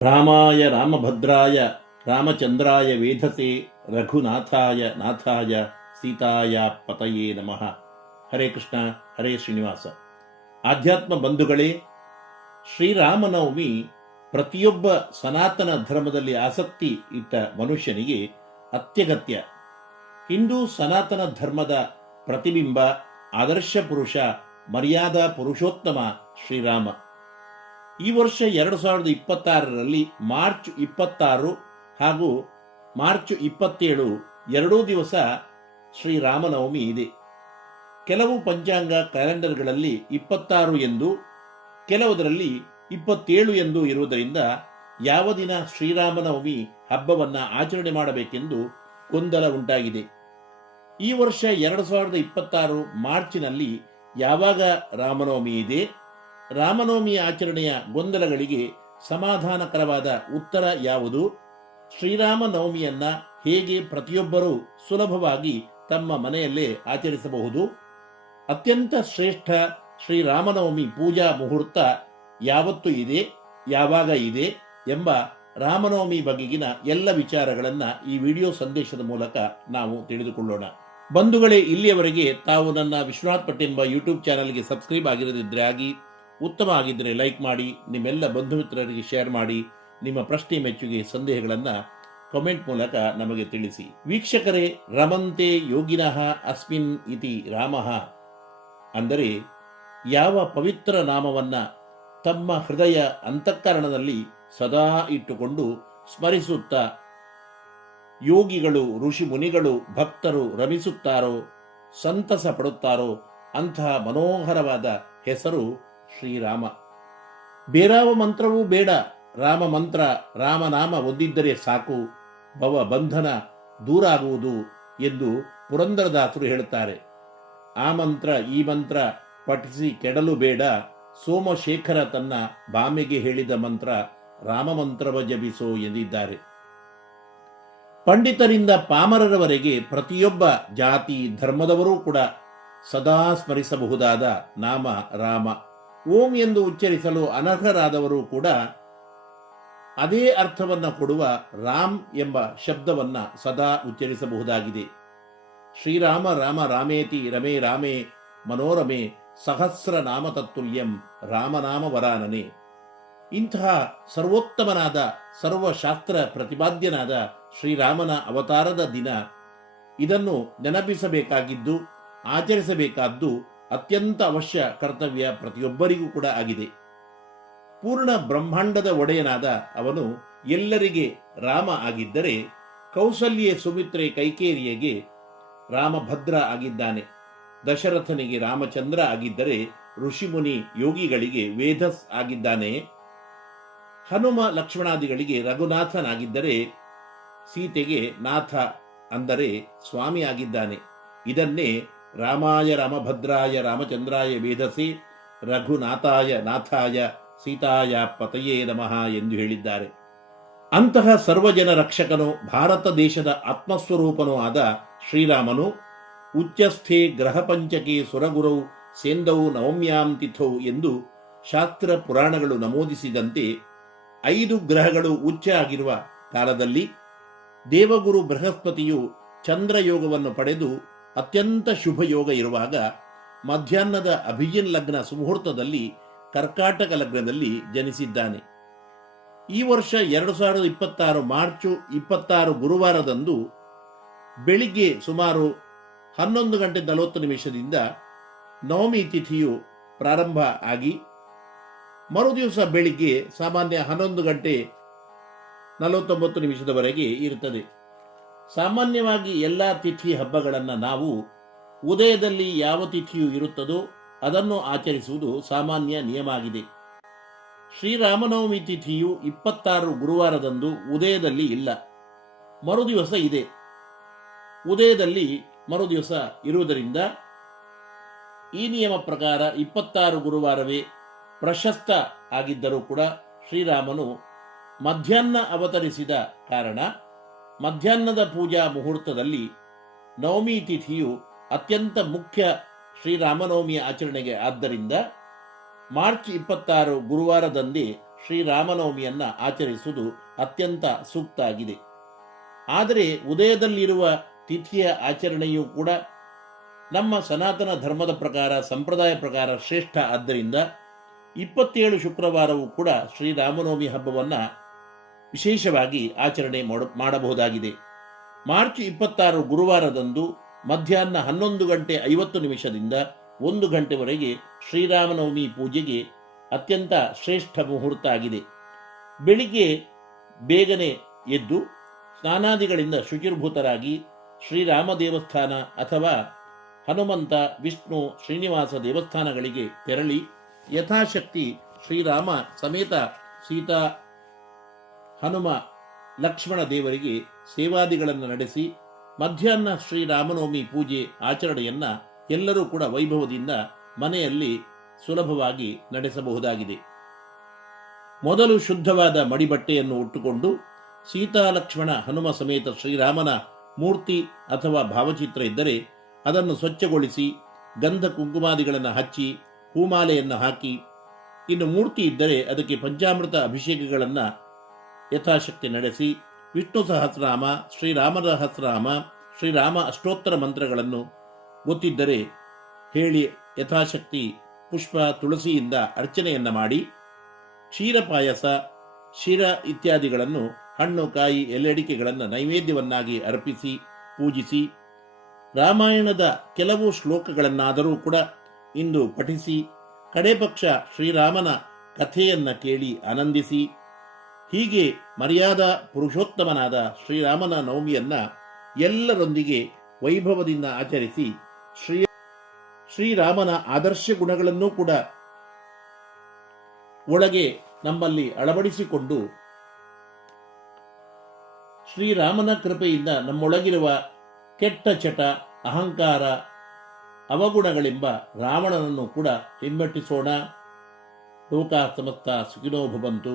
ರಾಮಾಯ ರಾಮಭದ್ರಾಯ ರಾಮಚಂದ್ರಾಯ ವೇಧಸೆ ರಘುನಾಥಾಯ ನಾಥಾಯ ಸೀತಾಯ ಪತಯೇ ನಮಃ. ಹರೇ ಕೃಷ್ಣ, ಹರೇ ಶ್ರೀನಿವಾಸ. ಆಧ್ಯಾತ್ಮ ಬಂಧುಗಳೇ, ಶ್ರೀರಾಮನವಮಿ ಪ್ರತಿಯೊಬ್ಬ ಸನಾತನ ಧರ್ಮದಲ್ಲಿ ಆಸಕ್ತಿ ಇಟ್ಟ ಮನುಷ್ಯನಿಗೆ ಅತ್ಯಗತ್ಯ. ಹಿಂದೂ ಸನಾತನ ಧರ್ಮದ ಪ್ರತಿಬಿಂಬ, ಆದರ್ಶ ಪುರುಷ, ಮರ್ಯಾದಾ ಪುರುಷೋತ್ತಮ ಶ್ರೀರಾಮ. ಈ ವರ್ಷ 2026ರಲ್ಲಿ ಮಾರ್ಚ್ 26 ಹಾಗೂ ಮಾರ್ಚ್ 27 ಎರಡೂ ದಿವಸ ಶ್ರೀರಾಮನವಮಿ ಇದೆ. ಕೆಲವು ಪಂಚಾಂಗ ಕ್ಯಾಲೆಂಡರ್ಗಳಲ್ಲಿ 26 ಎಂದು, ಕೆಲವುದರಲ್ಲಿ 27 ಎಂದು ಇರುವುದರಿಂದ ಯಾವ ದಿನ ಶ್ರೀರಾಮನವಮಿ ಹಬ್ಬವನ್ನು ಆಚರಣೆ ಮಾಡಬೇಕೆಂದು ಗೊಂದಲ ಉಂಟಾಗಿದೆ. ಈ ವರ್ಷ 2026 ಮಾರ್ಚ್ನಲ್ಲಿ ಯಾವಾಗ ರಾಮನವಮಿ ಇದೆ? ರಾಮನವಮಿಯ ಆಚರಣೆಯ ಗೊಂದಲಗಳಿಗೆ ಸಮಾಧಾನಕರವಾದ ಉತ್ತರ ಯಾವುದು? ಶ್ರೀರಾಮನವಮಿಯನ್ನ ಹೇಗೆ ಪ್ರತಿಯೊಬ್ಬರೂ ಸುಲಭವಾಗಿ ತಮ್ಮ ಮನೆಯಲ್ಲೇ ಆಚರಿಸಬಹುದು? ಅತ್ಯಂತ ಶ್ರೇಷ್ಠ ಶ್ರೀರಾಮನವಮಿ ಪೂಜಾ ಮುಹೂರ್ತ ಯಾವತ್ತು ಇದೆ, ಯಾವಾಗ ಇದೆ ಎಂಬ ರಾಮನವಮಿ ಬಗೆಗಿನ ಎಲ್ಲ ವಿಚಾರಗಳನ್ನ ಈ ವಿಡಿಯೋ ಸಂದೇಶದ ಮೂಲಕ ನಾವು ತಿಳಿದುಕೊಳ್ಳೋಣ. ಬಂಧುಗಳೇ, ಇಲ್ಲಿಯವರೆಗೆ ತಾವು ನನ್ನ ವಿಶ್ವನಾಥ್ ಭಟ್ ಎಂಬ ಯೂಟ್ಯೂಬ್ ಚಾನಲ್ಗೆ ಸಬ್ಸ್ಕ್ರೈಬ್ ಆಗಿರದಿದ್ದರೆ ಆಗಿ, ಉತ್ತಮ ಆಗಿದ್ದರೆ ಲೈಕ್ ಮಾಡಿ, ನಿಮ್ಮೆಲ್ಲ ಬಂಧು ಮಿತ್ರರಿಗೆ ಶೇರ್ ಮಾಡಿ, ನಿಮ್ಮ ಪ್ರಶ್ನೆ ಮೆಚ್ಚುಗೆ ಸಂದೇಹಗಳನ್ನು ಕಮೆಂಟ್ ಮೂಲಕ ನಮಗೆ ತಿಳಿಸಿ. ವೀಕ್ಷಕರೇ, ರಮಂತೆ ಯೋಗಿನಃ ಅಸ್ಮಿನ್ ಇತಿ ರಾಮಃ ಅಂದರೆ ಯಾವ ಪವಿತ್ರ ನಾಮವನ್ನ ತಮ್ಮ ಹೃದಯ ಅಂತಃಕರಣದಲ್ಲಿ ಸದಾ ಇಟ್ಟುಕೊಂಡು ಸ್ಮರಿಸುತ್ತಾ ಯೋಗಿಗಳು, ಋಷಿ ಮುನಿಗಳು, ಭಕ್ತರು ರಮಿಸುತ್ತಾರೋ, ಸಂತಸ ಪಡುತ್ತಾರೋ ಅಂತಹ ಮನೋಹರವಾದ ಹೆಸರು ಶ್ರೀರಾಮ. ಬೇರಾವ ಮಂತ್ರವೂ ಬೇಡ, ರಾಮ ಮಂತ್ರ, ರಾಮನಾಮ ಒಂದಿದ್ದರೆ ಸಾಕು, ಭವ ಬಂಧನ ದೂರ ಆಗುವುದು ಎಂದು ಪುರಂದರದಾಸರು ಹೇಳುತ್ತಾರೆ. ಆ ಮಂತ್ರ ಈ ಮಂತ್ರ ಪಠಿಸಿ ಕೆಡಲು ಬೇಡ, ಸೋಮಶೇಖರ ತನ್ನ ಬಾಮೆಗೆ ಹೇಳಿದ ಮಂತ್ರ ರಾಮ ಮಂತ್ರವ ಜಪಿಸೋ ಎಂದಿದ್ದಾರೆ. ಪಂಡಿತರಿಂದ ಪಾಮರರವರೆಗೆ ಪ್ರತಿಯೊಬ್ಬ ಜಾತಿ ಧರ್ಮದವರೂ ಕೂಡ ಸದಾ ಸ್ಮರಿಸಬಹುದಾದ ನಾಮ ರಾಮ. ಓಂ ಎಂದು ಉಚ್ಚರಿಸಲು ಅನರ್ಹರಾದವರು ಕೂಡ ಅದೇ ಅರ್ಥವನ್ನು ಕೊಡುವ ರಾಮ್ ಎಂಬ ಶಬ್ದವನ್ನ ಸದಾ ಉಚ್ಚರಿಸಬಹುದಾಗಿದೆ. ಶ್ರೀರಾಮ ರಾಮ ರಾಮೇತಿ ರಮೇ ರಾಮೇ ಮನೋರಮೆ ಸಹಸ್ರ ನಾಮ ತತ್ತುಲ್ಯಂ ರಾಮನಾಮ ವರಾನನೆ. ಇಂತಹ ಸರ್ವೋತ್ತಮನಾದ, ಸರ್ವಶಾಸ್ತ್ರ ಪ್ರತಿಪಾದ್ಯನಾದ ಶ್ರೀರಾಮನ ಅವತಾರದ ದಿನ. ಇದನ್ನು ನೆನಪಿಸಬೇಕಾಗಿದ್ದು, ಆಚರಿಸಬೇಕಾದ್ದು ಅತ್ಯಂತ ಅವಶ್ಯ ಕರ್ತವ್ಯ ಪ್ರತಿಯೊಬ್ಬರಿಗೂ ಕೂಡ ಆಗಿದೆ. ಪೂರ್ಣ ಬ್ರಹ್ಮಾಂಡದ ಒಡೆಯನಾದ ಅವನು ಎಲ್ಲರಿಗೆ ರಾಮ ಆಗಿದ್ದರೆ, ಕೌಸಲ್ಯೆ ಸುಮಿತ್ರೆ ಕೈಕೇರಿಯಗೆ ರಾಮಭದ್ರ ಆಗಿದ್ದಾನೆ. ದಶರಥನಿಗೆ ರಾಮಚಂದ್ರ ಆಗಿದ್ದರೆ, ಋಷಿಮುನಿ ಯೋಗಿಗಳಿಗೆ ವೇದಸ್ ಆಗಿದ್ದಾನೆ. ಹನುಮ ಲಕ್ಷ್ಮಣಾದಿಗಳಿಗೆ ರಘುನಾಥನಾಗಿದ್ದರೆ, ಸೀತೆಗೆ ನಾಥ ಅಂದರೆ ಸ್ವಾಮಿ ಆಗಿದ್ದಾನೆ. ಇದನ್ನೇ ರಾಮಾಯ ರಾಮಭದ್ರಾಯ ರಾಮಚಂದ್ರಾಯ ವೇಧಸಿ ರಘುನಾಥಾಯ ನಾಥಾಯ ಸೀತಾಯ ಪತಯೇ ನಮಃ ಎಂದು ಹೇಳಿದ್ದಾರೆ. ಅಂತಹ ಸರ್ವಜನ ರಕ್ಷಕನು, ಭಾರತ ದೇಶದ ಆತ್ಮಸ್ವರೂಪನೂ ಆದ ಶ್ರೀರಾಮನು ಉಚ್ಚಸ್ಥೆ ಗ್ರಹ ಪಂಚಕೆ ಸುರಗುರೌ ಸೇಂದೌ ನವಮ್ಯಾಂ ತಿಥೌ ಎಂದು ಶಾಸ್ತ್ರ ಪುರಾಣಗಳು ನಮೂದಿಸಿದಂತೆ 5 ಗ್ರಹಗಳು ಉಚ್ಚ ಆಗಿರುವ ಕಾಲದಲ್ಲಿ ದೇವಗುರು ಬೃಹಸ್ಪತಿಯು ಚಂದ್ರಯೋಗವನ್ನು ಪಡೆದು ಅತ್ಯಂತ ಶುಭ ಯೋಗ ಇರುವಾಗ ಮಧ್ಯಾಹ್ನದ ಅಭಿಜಿನ್ ಲಗ್ನ ಸುಮುಹೂರ್ತದಲ್ಲಿ ಕರ್ಕಾಟಕ ಲಗ್ನದಲ್ಲಿ ಜನಿಸಿದ್ದಾನೆ. ಈ ವರ್ಷ 2026 ಮಾರ್ಚ್ 26 ಗುರುವಾರದಂದು ಬೆಳಿಗ್ಗೆ ಸುಮಾರು 11:40 ನವಮಿ ತಿಥಿಯು ಪ್ರಾರಂಭ ಆಗಿ ಮರುದಿವಸ ಬೆಳಿಗ್ಗೆ ಸಾಮಾನ್ಯ 11:49 ಇರುತ್ತದೆ. ಸಾಮಾನ್ಯವಾಗಿ ಎಲ್ಲ ತಿಥಿ ಹಬ್ಬಗಳನ್ನು ನಾವು ಉದಯದಲ್ಲಿ ಯಾವ ತಿಥಿಯು ಇರುತ್ತದೋ ಅದನ್ನು ಆಚರಿಸುವುದು ಸಾಮಾನ್ಯ ನಿಯಮ ಆಗಿದೆ. ಶ್ರೀರಾಮನವಮಿ ತಿಥಿಯು 26 ಗುರುವಾರದಂದು ಉದಯದಲ್ಲಿ ಇಲ್ಲ, ಮರುದಿವಸ ಇದೆ. ಉದಯದಲ್ಲಿ ಮರುದಿವಸ ಇರುವುದರಿಂದ ಈ ನಿಯಮ ಪ್ರಕಾರ 26 ಗುರುವಾರವೇ ಪ್ರಶಸ್ತ ಆಗಿದ್ದರೂ ಕೂಡ ಶ್ರೀರಾಮನು ಮಧ್ಯಾಹ್ನ ಅವತರಿಸಿದ ಕಾರಣ ಮಧ್ಯಾಹ್ನದ ಪೂಜಾ ಮುಹೂರ್ತದಲ್ಲಿ ನವಮಿ ತಿಥಿಯು ಅತ್ಯಂತ ಮುಖ್ಯ ಶ್ರೀರಾಮನವಮಿಯ ಆಚರಣೆಗೆ. ಆದ್ದರಿಂದ ಮಾರ್ಚ್ 26 ಗುರುವಾರದಂದೇ ಶ್ರೀರಾಮನವಮಿಯನ್ನು ಆಚರಿಸುವುದು ಅತ್ಯಂತ ಸೂಕ್ತ ಆಗಿದೆ. ಆದರೆ ಉದಯದಲ್ಲಿರುವ ತಿಥಿಯ ಆಚರಣೆಯೂ ಕೂಡ ನಮ್ಮ ಸನಾತನ ಧರ್ಮದ ಪ್ರಕಾರ, ಸಂಪ್ರದಾಯ ಪ್ರಕಾರ ಶ್ರೇಷ್ಠ. ಆದ್ದರಿಂದ 27 ಶುಕ್ರವಾರವೂ ಕೂಡ ಶ್ರೀರಾಮನವಮಿ ಹಬ್ಬವನ್ನು ವಿಶೇಷವಾಗಿ ಆಚರಣೆ ಮಾಡಬಹುದಾಗಿದೆ. ಮಾರ್ಚ್ 26 ಗುರುವಾರದಂದು ಮಧ್ಯಾಹ್ನ 11:50 1 ಗಂಟೆವರೆಗೆ ಶ್ರೀರಾಮನವಮಿ ಪೂಜೆಗೆ ಅತ್ಯಂತ ಶ್ರೇಷ್ಠ ಮುಹೂರ್ತ ಆಗಿದೆ. ಬೆಳಿಗ್ಗೆ ಬೇಗನೆ ಎದ್ದು ಸ್ನಾನಾದಿಗಳಿಂದ ಶುಚಿರ್ಭೂತರಾಗಿ ಶ್ರೀರಾಮ ದೇವಸ್ಥಾನ ಅಥವಾ ಹನುಮಂತ, ವಿಷ್ಣು, ಶ್ರೀನಿವಾಸ ದೇವಸ್ಥಾನಗಳಿಗೆ ತೆರಳಿ ಯಥಾಶಕ್ತಿ ಶ್ರೀರಾಮ ಸಮೇತ ಸೀತಾ, ಹನುಮ, ಲಕ್ಷ್ಮಣ ದೇವರಿಗೆ ಸೇವಾದಿಗಳನ್ನು ನಡೆಸಿ ಮಧ್ಯಾಹ್ನ ಶ್ರೀರಾಮನವಮಿ ಪೂಜೆ ಆಚರಣೆಯನ್ನ ಎಲ್ಲರೂ ಕೂಡ ವೈಭವದಿಂದ ಮನೆಯಲ್ಲಿ ಸುಲಭವಾಗಿ ನಡೆಸಬಹುದಾಗಿದೆ. ಮೊದಲು ಶುದ್ಧವಾದ ಮಡಿಬಟ್ಟೆಯನ್ನು ಉಟ್ಟುಕೊಂಡು ಸೀತಾ, ಲಕ್ಷ್ಮಣ, ಹನುಮ ಸಮೇತ ಶ್ರೀರಾಮನ ಮೂರ್ತಿ ಅಥವಾ ಭಾವಚಿತ್ರ ಇದ್ದರೆ ಅದನ್ನು ಸ್ವಚ್ಛಗೊಳಿಸಿ ಗಂಧ ಕುಂಕುಮಾದಿಗಳನ್ನು ಹಚ್ಚಿ ಹೂಮಾಲೆಯನ್ನು ಹಾಕಿ, ಇನ್ನು ಮೂರ್ತಿ ಇದ್ದರೆ ಅದಕ್ಕೆ ಪಂಚಾಮೃತ ಅಭಿಷೇಕಗಳನ್ನು ಯಥಾಶಕ್ತಿ ನಡೆಸಿ ವಿಷ್ಣು ಸಹಸ್ರನಾಮ, ಶ್ರೀರಾಮ ಸಹಸ್ರನಾಮ, ಶ್ರೀರಾಮ ಅಷ್ಟೋತ್ತರ ಮಂತ್ರಗಳನ್ನು ಗೊತ್ತಿದ್ದರೆ ಹೇಳಿ ಯಥಾಶಕ್ತಿ ಪುಷ್ಪ, ತುಳಸಿಯಿಂದ ಅರ್ಚನೆಯನ್ನು ಮಾಡಿ ಕ್ಷೀರ ಪಾಯಸ, ಶಿರ ಇತ್ಯಾದಿಗಳನ್ನು ಹಣ್ಣು, ಕಾಯಿ, ಎಲೆಡಿಕೆಗಳನ್ನು ನೈವೇದ್ಯವನ್ನಾಗಿ ಅರ್ಪಿಸಿ ಪೂಜಿಸಿ ರಾಮಾಯಣದ ಕೆಲವು ಶ್ಲೋಕಗಳನ್ನಾದರೂ ಕೂಡ ಇಂದು ಪಠಿಸಿ ಕಡೆ ಪಕ್ಷ ಶ್ರೀರಾಮನ ಕಥೆಯನ್ನು ಕೇಳಿ ಆನಂದಿಸಿ, ಹೀಗೆ ಮರ್ಯಾದಾ ಪುರುಷೋತ್ತಮನಾದ ಶ್ರೀರಾಮನ ನವಮಿಯನ್ನ ಎಲ್ಲರೊಂದಿಗೆ ವೈಭವದಿಂದ ಆಚರಿಸಿ ಶ್ರೀರಾಮನ ಆದರ್ಶ ಗುಣಗಳನ್ನು ಕೂಡ ಒಳಗೆ ನಮ್ಮಲ್ಲಿ ಅಳವಡಿಸಿಕೊಂಡು ಶ್ರೀರಾಮನ ಕೃಪೆಯಿಂದ ನಮ್ಮೊಳಗಿರುವ ಕೆಟ್ಟ ಚಟ, ಅಹಂಕಾರ, ಅವಗುಣಗಳೆಂಬ ರಾವಣನನ್ನು ಕೂಡ ಹಿಮ್ಮೆಟ್ಟಿಸೋಣ. ಲೋಕಾ ಸಮಸ್ತ ಸುಖಿನೋ ಭವಂತು.